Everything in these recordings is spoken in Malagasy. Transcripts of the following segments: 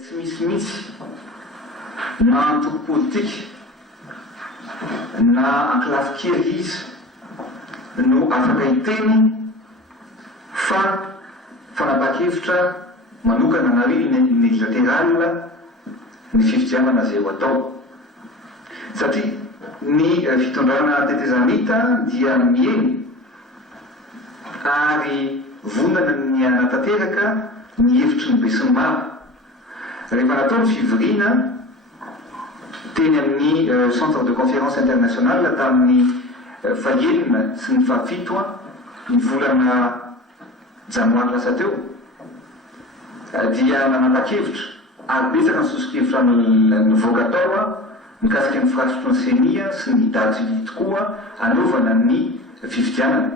tsy misy mihitsy na antoko politika na ankilafy kely izy no afaka hiteny fa fanapakevitra manokana na hoe unilatéral ny fifidianana zay ho atao, satria ny fitondrana tetezamita dia mieny ary vonana ny anatanteraka ny hevitry ny be sy ny maro. Rehefa natao ny fivoriana teny amin'ny centre de conférence internationale tamin'ny fahenina sy ny fahafito ny volana janoary lasa teo, dia nanapa-kevitra ary betsaka ny soso-kevitra nivoaka tao mikasika ny firafitry ny senia sy ny daty tokoa anaovana ny fifidianana.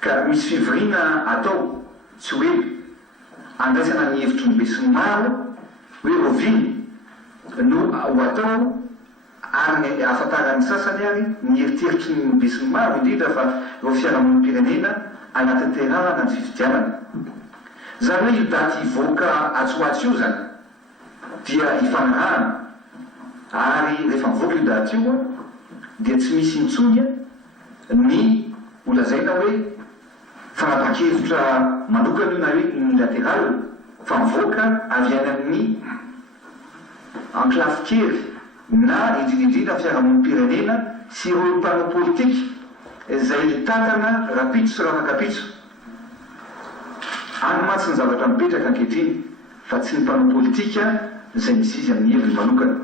Ka misy fivoriana atao tsy hoe andraisana ny hevitry ny be sy ny maro hoe roviny no ho atao ary ny ahafantaran'ny sasany ary ny eriteritry ny be sy ny maro indrindra fa eo fiarahamonim-pirenena anatin'ny terahana ny fifidianana. Zany hoe io daty hivoaka atsoatsy io zany dia hifanarahana ary rehefa mivoaka io daty io dia tsy misy intsony ny olazaina hoe fanapakevitra manokana io na hoe unilatéral fa mivoaka avy any amin'ny enclave kely na indrindrindrindra fiarahamonim-pirenena sy ireo mpanao politika izay tatana rapitso sy rafakapitso. Any matsy ny zavatra mipetraka ankehitriny fa tsy ny mpanao politika izay misy izy amin'ny heviny manokana.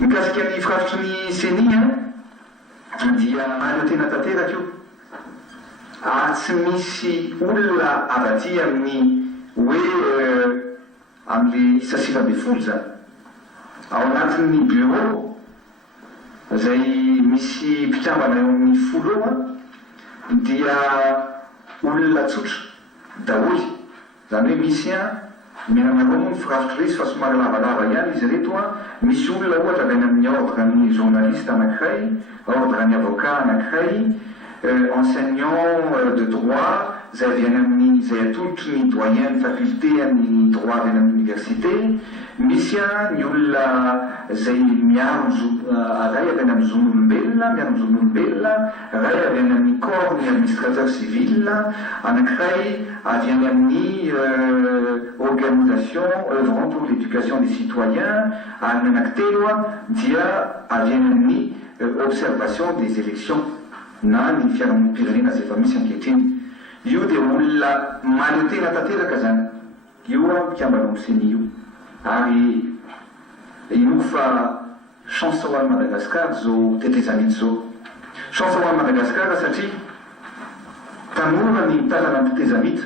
Mikasika ny firafitry ny senia dia maina tena tanteraka io ary tsy misy olona avy aty amin'ny hoe amin'le isa 6 zany ao anatin'ny bureau izay misy mpikambana eo amin'ny 10 dia olona tsotra daholy, zany hoe misy menanareo moa ny firafitry resy fa somary lavalava ihany izy reto misy olona ohatra avy any amin'ny ordre ny journaliste anankiray, ordre ny avocat anankiray, enseignant de droit zay avy any amin'ny zay atolotry ny doyen ny faculté ny droit avy any amin'ny université, misy ny olona zay miaro ray avy any amin'ny zon'olombelona, miaro ny zon'olombelona, ray avy any amin'ny corps ny administrateur civil, anankiray avy any amin'ny organisation œuvrant pour l'éducation des citoyens, ary anankitelo dia avy any amin'ny observation des élections na ny fiarahamonim-pirenena zay efa misy ankehitriny. Io dia olona mahaleo tena tanteraka zany io mpikambana amin'ny seni io, ary io fa chance ho an'i Madagasikara zao tetezamity zao. Chance ho an'i Madagasikara satria tanora ny mitazana ny tetezamita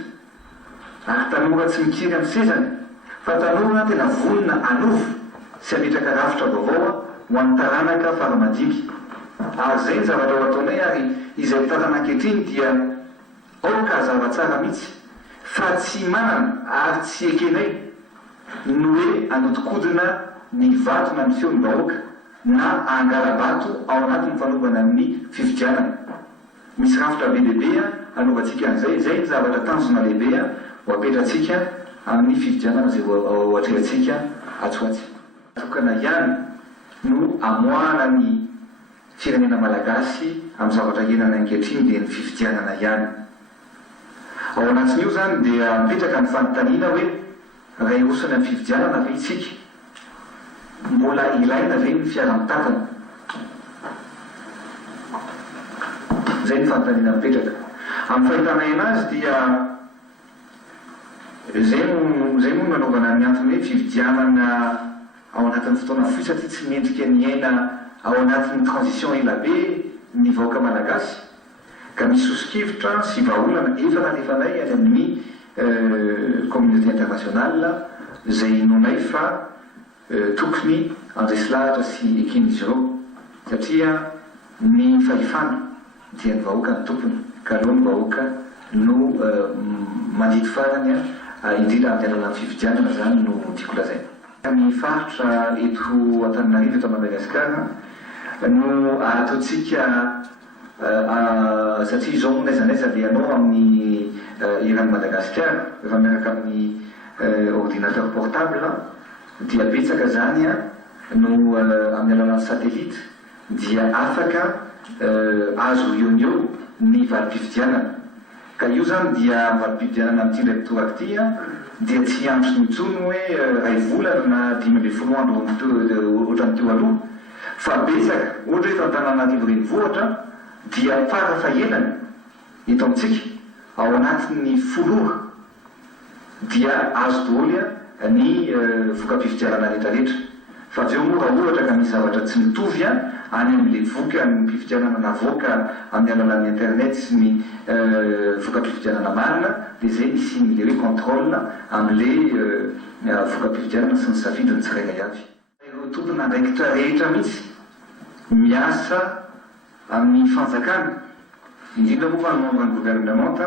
ary tanora tsy mikiry amin'ny sezany fa tanora tena vonina anovo sy ametraka rafitra vaovao ho an'ny taranaka faramadimy. Ary zay ny zavatra ho ataonay ary izay tanana ankehitriny dia aoka zava-tsara mihitsy fa tsy manana ary tsy ekenay no hoe anotikodina ny vato na ny feon'ny vahoaka na angala-bato ao anatin'ny fanaovana amin'ny fifidianana. Misy rafitra be lehibe anaovantsika an'izay, zay ny zavatra tanjona lehibe ho apetratsika amin'ny fifidianana zay ho atrehantsika atsoatsy. Tokana ihany no amoana ny firenena malagasy amin'ny zavatra henana ankehitriny dia ny fifidianana ihany. Ao anatin'io zany dia mipetraka ny fanontaniana hoe ray osana ny fifidianana ve itsika mbola ilaina ve ny fiara-mitatana. Zay ny fanontaniana mipetraka. Amin'ny fahitana anazy dia zay moa nanaovana ny antony hoe fifidianana ao anatin'ny fotoana fohy satria tsy mendrika ny aina ao anatin'ny transition ela be ny vahoaka malagasy. Ka misy soso-kevitra sy vahaolana efa nalefanay any amin'ny communauté internationale zay nonay fa tokony andresy lahatra sy ekeny izy ireo satria ny fahefana dia ny vahoaka ny tompony ka aleo ny vahoaka no mandito farany indrindra amin'ny alalany fifidianana zany no tiako lazaina. Ny faritra eto Antananarivo eto Madagasikara no ataontsika satria izao moa naizanaiza le anao amin'ny iran'ny Madagasikara efa miaraka amin'ny ordinateur portable dia betsaka zany no amin'ny alalan'ny satellite dia afaka azo eo eo ny valim-pifidianana ka io zany dia valim-pifidianana amin'ity ndraiky toaky dia tsy antso mitsony hoe ray volana na 10 andro ohatran'ny teo aloha fa betsaka ohatra hoe Antananarivo renivohitra dia farafahelany eto amintsika ao anatin'ny foloha dia azo daholo ny voka-pifidianana rehetrarehetra fa avy eo moa raha ohatra ka misy zavatra tsy mitovy any amin'le voka ny mpifidianana navoaka amin'ny alalan'ny internet sy ny voka-pifidianana marina dia zay misin'le hoe contrôle amin'le voka-pifidianana sy ny safidiny tsirairay avy. Ireo tompona andraikitra rehetra mihitsy miasa amin'ny fanjakana indrindra moa fa nombre ny gouvernementa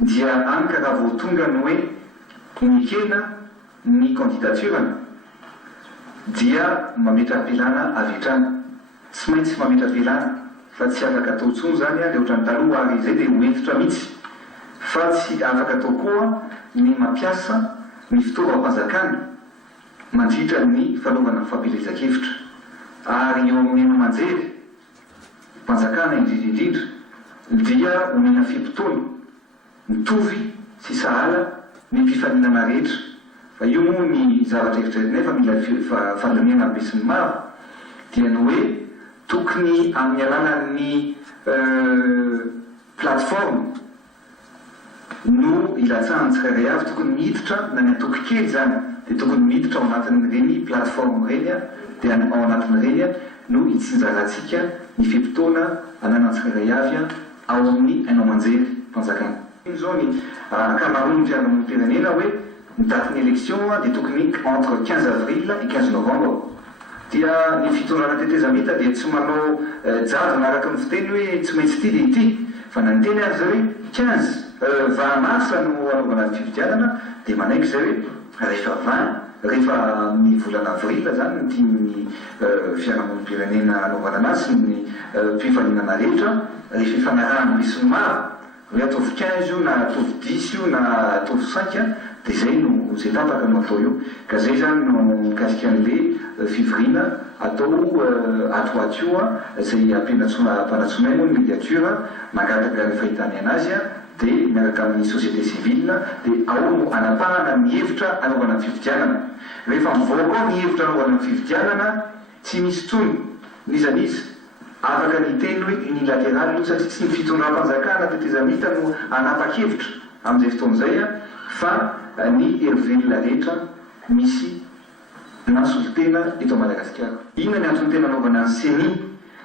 dia any ka raha vao tonga ny hoe nikena ny candidaturany dia mametra-pilana avy hatrany tsy maintsy mametra-pilana fa tsy afaka atao tsony zany le ohatrany taloha ary zay dia hoentitra mihitsy fa tsy afaka atao koa ny mampiasa ny fitaovam-panjakana mandritra ny fanaovana fampelezan-kevitra ary eo amin'ny eno manjery mpanjakana indrindrindrindra dia omena fimpitony mitovy sy sahala ny mpifaninana rehetra fa io moa ny zavatra eritreretinay fa mila fahalamena ambesin'ny maro dia ny hoe tokony amin'ny alalan'ny plateforme no ilatsahan'ny tsirairay avy tokony miditra na ny atoky kely zany dia tokony miditra ao anatin'ireny plateforme reny dia ao anatin'ireny no itsinjarantsika ny fimpitona ananan'ny tsirairay avy ao amin'ny ainao manjery mpanjakana. Zao ny ankamaroany fiangonam-pirenena hoe ny datin'ny élection dia tokony entre 15 avril et 15 novembre dia ny fitondrana tetezamita dia tsy manao jado naraka ny fiteny hoe tsy maintsy ity dia ity fa na ny teny ary zay hoe 15 20 mars no anaovana ny fifidianana dia manaiky zay hoe rehefa 20 rehefa ny volana avril zany ny tian'ny fiangonam-pirenena anaovana anazy sy ny mpifaninana rehetra rehefa ifanarahany misy maro hoe ataovy 15 io na ataovy 10 io na ataovy 5 dia zay no zay tapaka no atao io ka zay zany no mikasika an'le fivirina atao atoato io zay ampanatsoanay moa ny médiature mangataka ny fahitany anazy dia miaraka amin'ny société civile dia ao no anapahana ny hevitra anaovana ny fifidianana rehefa mivoaka ao ny hevitra anaovana ny fifidianana tsy misy tsony nizanizy afaka ny teny hoe unilatéral io satria tsy ny fitondram-panjakana tetezamita no anapa-kevitra amin'izay fotoan'izay fa ny hervelona rehetra misy nasolitena eto Madagasikara. Inona ny antony tena anaovana ny CENI?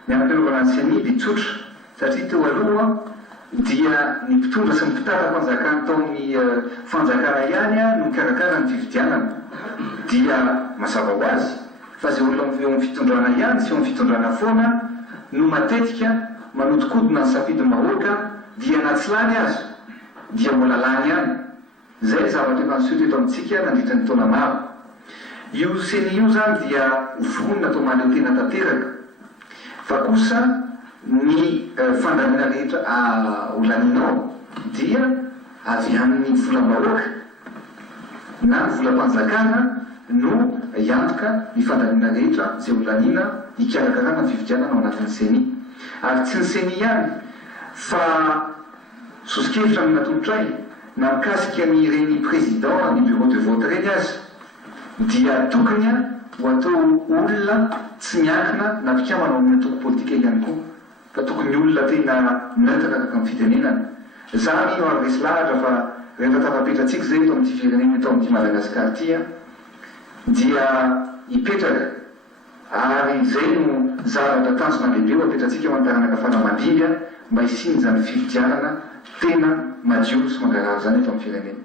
Ny antony anaovana ny CENI dia tsotra satria teo aloha dia ny mpitondra sy ny mpitatra-panjakana taon'ny fanjakana ihany no mikarakara ny fifidianana dia mazava ho azy fa zay olona eo amin'ny fitondrana ihany sy eo amin'ny fitondrana foana no matetika manodikodina ny safidiny mahoaka dia natsilany azy dia mbola lany ihany zay zavatra efa niseho teto amintsika nandritra ny taona maro. Io CENI io zany dia vonona atao mahaleo tena tanteraka fa kosa ny fandamina rehetra holaninao dia avy amin'ny volam-bahoaka na ny volam-panjakana no iantoka ny fandamina rehetra zay holanina hikarakarana ny fifidianana ao anatin'ny CENI ary tsy ny CENI ihany fa sosikevitra amin'ny natolotray na mikasika ny reny président ny bureau de vote reny azy dia tokony ho atao olona tsy miankina na mpikamana amin'ny atoko politika ihany koa fa tokony olona tena neutre kakaka amin'ny fitenenana zany no ary resy lahatra fa rehefa tafapetratsika zay eto amin'ity firenena eto amin'ity Madagasikara ity dia hipetraka ary zay no zavatra tanjona lehibe ho apetratsika mantaranaka fanamandimby mba hisiny zany fifidianana tena madio sy mangarary zany eto amin'ny firenena.